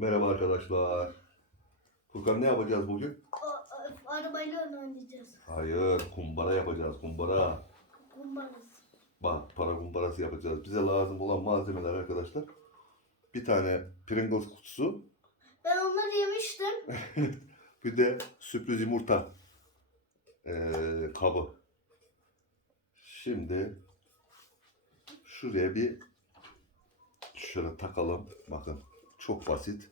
Merhaba arkadaşlar. Furkan ne yapacağız bugün? O, o, arabayla oynayacağız. Hayır, kumbara yapacağız, kumbara. Kumbarası. Bak, para kumbarası yapacağız. Bize lazım olan malzemeler arkadaşlar. Bir tane Pringles kutusu, Ben onları yemiştim. bir de sürpriz yumurta ee, kabı. Şimdi şuraya bir şöyle takalım. Bakın çok basit.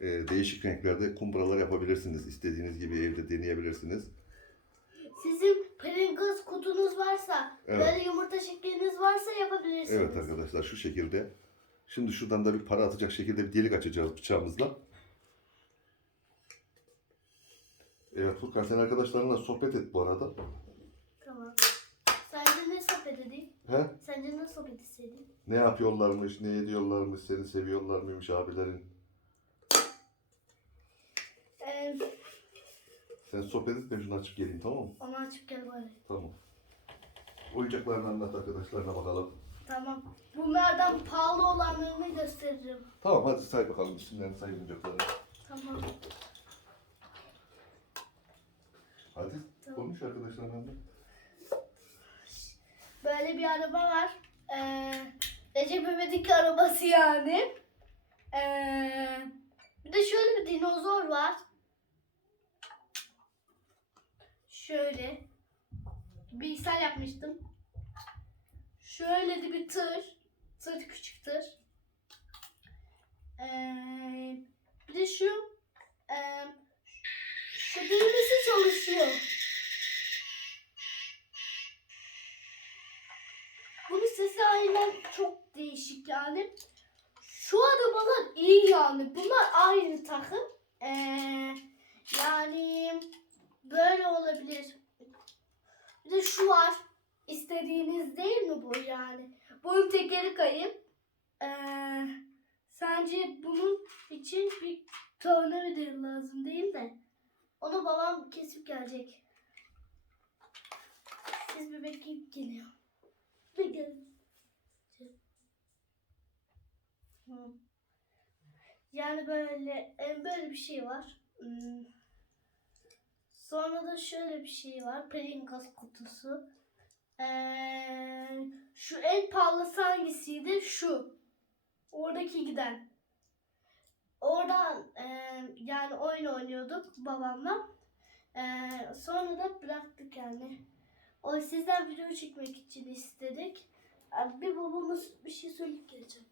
Ee, değişik renklerde kumbaralar yapabilirsiniz. İstediğiniz gibi evde deneyebilirsiniz. Sizin Pringles kutunuz varsa, Evet. böyle yumurta şekliniz varsa yapabilirsiniz. Evet arkadaşlar şu şekilde. Şimdi şuradan da bir para atacak şekilde bir delik açacağız bıçağımızla. Evet Furkan sen arkadaşlarınla sohbet et bu arada. Tamam. Sence ne sohbet edeyim? He? Sence ne sohbet istedin? Ne yapıyorlarmış, ne ediyorlarmış, seni seviyorlar mıymış abilerin. Ee, Sen sohbet et ben şunu açıp geleyim tamam mı? onu açıp gel bari. Tamam. Oyuncaklarını anlat arkadaşlarına bakalım. Tamam. Bunlardan pahalı olanlarını gösteririm. Tamam hadi say bakalım isimlerini say oyuncaklarını. Tamam. Hadi Tamam. konuş arkadaşlarına anlat. Böyle bir araba var. Ee, Recep İvedik'in arabası yani. Ee, bir de şöyle bir dinozor var. Şöyle. Bilgisayar yapmıştım. Şöyle de bir tır. Tır küçük tır. Ee, bir de şu e, şu düğmesi çalışıyor. Bunun sesi aynen çok değişik yani. Şu arabalar iyi yani. Bunlar aynı takım. Ee, yani böyle olabilir. Bir de şu var. İstediğiniz değil mi bu yani? Bunun tekeri kayıp. Ee, sence bunun için bir tornavida lazım değil mi? Onu babam kesip gelecek. Siz bir bekleyip geliyor. Bir gel. Yani böyle e, böyle bir şey var. Sonra da şöyle bir şey var. Pringles kutusu. Ee, şu en pahalısı hangisiydi? Şu. Oradaki giden. Oradan e, yani oyun oynuyorduk babamla. E, sonra da bıraktık yani. O sizden video çekmek için istedik. Bir babamız bir şey söyleyip geleceğim.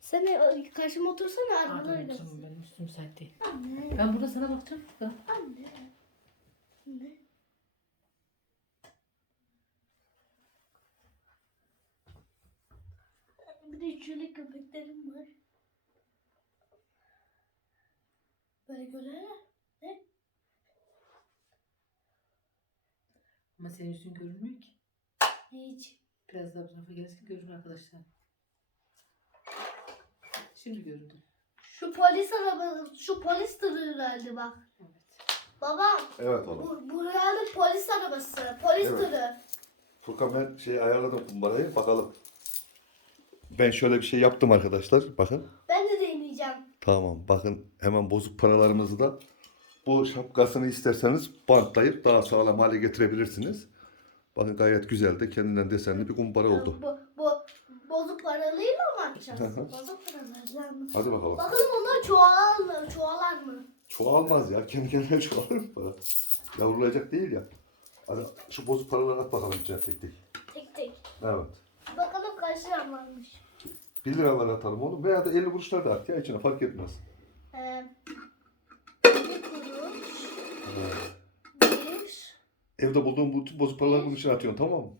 Sen de karşıma otursana arabaları Hadi görsün. benim üstüm müsait değil. Anne. Ben burada sana bakacağım. Furkan. Anne. Anne. Bir de şöyle köpeklerim var. Böyle göre Ama senin yüzün görünmüyor ki. hiç. Biraz daha bu tarafa gelirsin görür arkadaşlar. Şimdi göründü. Şu polis arabası, şu polis tırı herhalde bak. Evet. Babam, Evet oğlum. bu, bu herhalde polis arabası, polis Evet. tırı. Furkan ben şey ayarladım kumbarayı bakalım. Ben şöyle bir şey yaptım arkadaşlar. Bakın. Ben de deneyeceğim. Tamam bakın hemen bozuk paralarımızı da bu şapkasını isterseniz bantlayıp daha sağlam hale getirebilirsiniz. Bakın gayet güzel de kendinden desenli bir kumbara oldu. Bu bozuk paralıyla mı hı. bozuk paralarla mı? Hadi bakalım. Bakalım onlar çoğalır mı? Çoğalar mı? Çoğalmaz ya. Kendi kendine çoğalır mı para? Yavrulayacak değil ya. Hadi şu bozuk paraları at bakalım içine tek tek. Tek tek. Evet. Bakalım kaç lira varmış. 1 liralar atalım oğlum veya da 50 kuruşlar da at ya içine fark etmez. Ee, bir kuruş, bir, Evde bulduğun bütün bozuk paraları bunun içine atıyorsun tamam mı?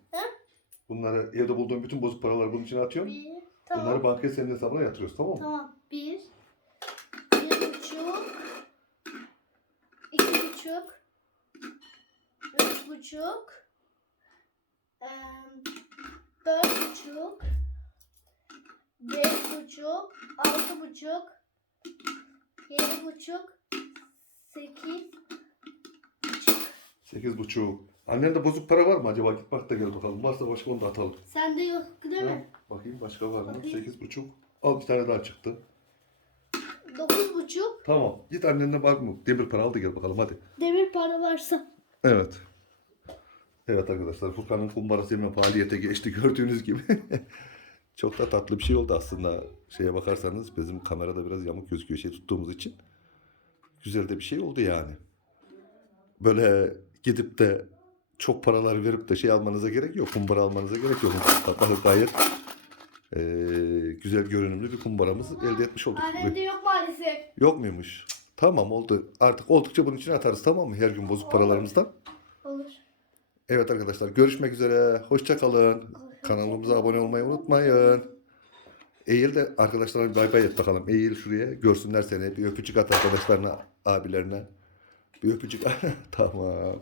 Bunları evde bulduğun bütün bozuk paraları bunun içine atıyorsun. bir, tamam. Bunları bankaya senin hesabına yatırıyoruz tamam mı? Tamam. Bir, bir buçuk, iki buçuk, üç buçuk, dört buçuk, beş buçuk, altı buçuk, yedi buçuk, sekiz, Sekiz buçuk. Annende bozuk para var mı acaba? Git bak da gel bakalım. Varsa başka onu da atalım. Sende yok değil mi? Bakayım başka var mı? Bakayım. Sekiz buçuk. Al bir tane daha çıktı. Dokuz buçuk, Tamam. Git annenden var mı? Demir para al da gel bakalım hadi. demir para varsa. Evet. Evet arkadaşlar Furkan'ın kumbarası hemen faaliyete geçti gördüğünüz gibi. Çok da tatlı bir şey oldu aslında. Şeye bakarsanız bizim kamerada biraz yamuk gözüküyor şey tuttuğumuz için. Güzel de bir şey oldu yani. Böyle gidip de çok paralar verip de şey almanıza gerek yok. Kumbara almanıza gerek yok. Bakın gayet eee, güzel görünümlü bir kumbaramız elde etmiş olduk. Annemde yok maalesef. Yok muymuş? Tamam oldu. Artık oldukça bunun için atarız tamam mı? Her gün bozuk paralarımızdan. Olur. Evet arkadaşlar görüşmek üzere. Hoşça kalın. Kanalımıza abone olmayı unutmayın. Eğil de arkadaşlara bir bay bay et bakalım. Eğil şuraya görsünler seni. Bir öpücük at arkadaşlarına, abilerine. Bir öpücük. tamam.